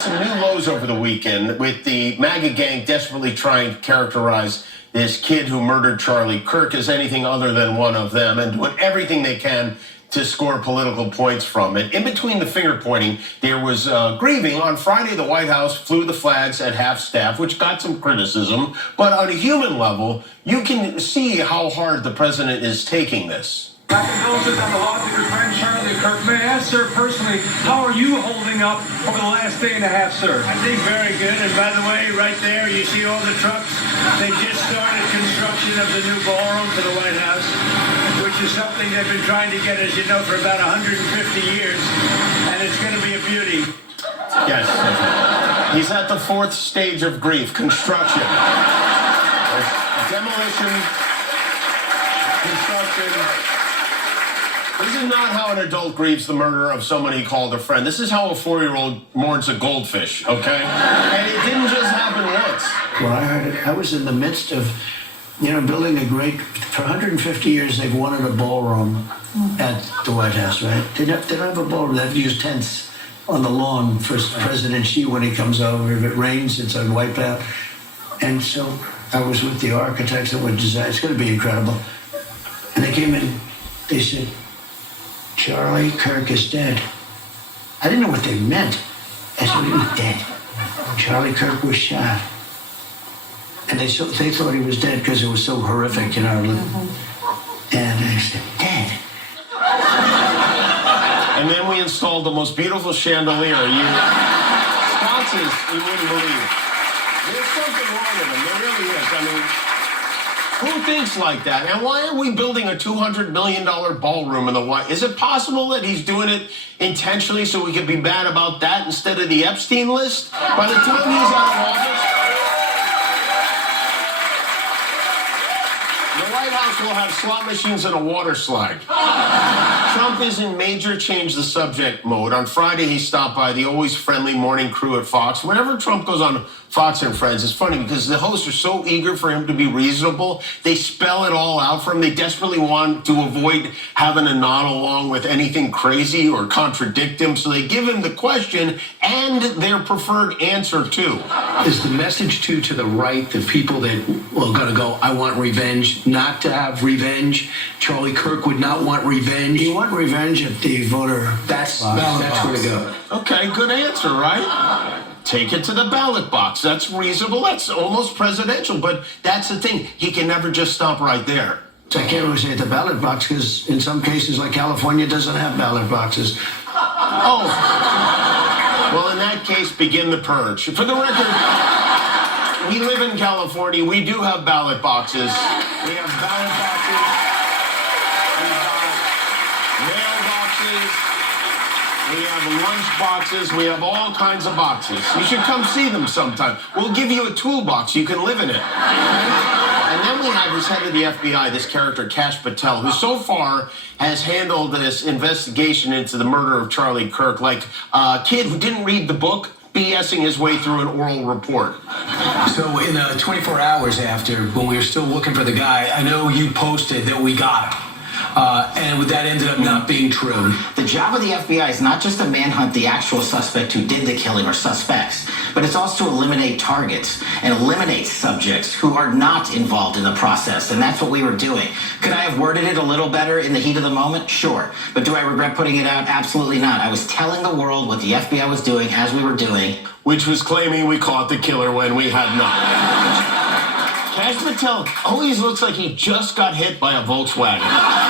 Some new lows over the weekend with the MAGA gang desperately trying to characterize this kid who murdered Charlie Kirk as anything other than one of them and doing everything they can to score political points from it. In between the finger pointing, there was grieving. On Friday, the White House flew the flags at half-staff, which got some criticism. But on a human level, you can see how hard the president is taking this. My condolences on the loss of your friend Charlie Kirk. May I ask, sir, personally, how are you holding up over the last day and a half, sir? I think very good. And by the way, right there, you see all the trucks. They just started construction of the new ballroom for the White House, which is something they've been trying to get, as you know, for about 150 years. And it's going to be a beauty. Yes. He's at the fourth stage of grief, construction. Demolition, construction. This is not how an adult grieves the murder of someone he called a friend. This is how a 4-year-old mourns a goldfish, okay? And it didn't just happen once. When I heard it, I was in the midst of, building a great, for 150 years they've wanted a ballroom at the White House, right? They don't have a ballroom. They have to use tents on the lawn for President Xi when he comes over. If it rains, it's a wipe out. And so I was with the architects that would design. It's going to be incredible. And they came in, they said, Charlie Kirk is dead. I didn't know what they meant. I said, he was dead. Charlie Kirk was shot. And they thought he was dead because it was so horrific, And I said, dead. And then we installed the most beautiful chandelier. Sponsors, you wouldn't believe. There's something wrong with them. There really is. I mean, who thinks like that? And why are we building a $200 million ballroom in the White House? Is it possible that he's doing it intentionally so we can be mad about that instead of the Epstein list? By the time he's out of office, the White House will have slot machines and a water slide. Trump is in major change the subject mode. On Friday, he stopped by the always friendly morning crew at Fox. Whenever Trump goes on Fox and Friends, it's funny because the hosts are so eager for him to be reasonable. They spell it all out for him. They desperately want to avoid having to nod along with anything crazy or contradict him. So they give him the question and their preferred answer, too. Is the message, to the right, the people that are going to go, I want revenge, not to have revenge? Charlie Kirk would not want revenge. You want revenge at the voter That's box. where to go. Okay, good answer, right? Take it to the ballot box. That's reasonable. That's almost presidential. But that's the thing. He can never just stop right there. I can't always say at the ballot box because in some cases, like California, doesn't have ballot boxes. Oh. Well, in that case, begin the purge. For the record, we live in California. We do have ballot boxes. We have ballot boxes. We have mailboxes. We have lunch boxes. We have all kinds of boxes. You should come see them sometime. We'll give you a toolbox. You can live in it. And then we have this head of the FBI, this character, Kash Patel, who so far has handled this investigation into the murder of Charlie Kirk like a kid who didn't read the book, BSing his way through an oral report. So in the 24 hours after, when we were still looking for the guy, I know you posted that we got him. And that ended up not being true. The job of the FBI is not just to manhunt the actual suspect who did the killing or suspects, but it's also to eliminate targets and eliminate subjects who are not involved in the process. And that's what we were doing. Could I have worded it a little better in the heat of the moment? Sure. But do I regret putting it out? Absolutely not. I was telling the world what the FBI was doing as we were doing. Which was claiming we caught the killer when we had not. Kash Patel always looks like he just got hit by a Volkswagen.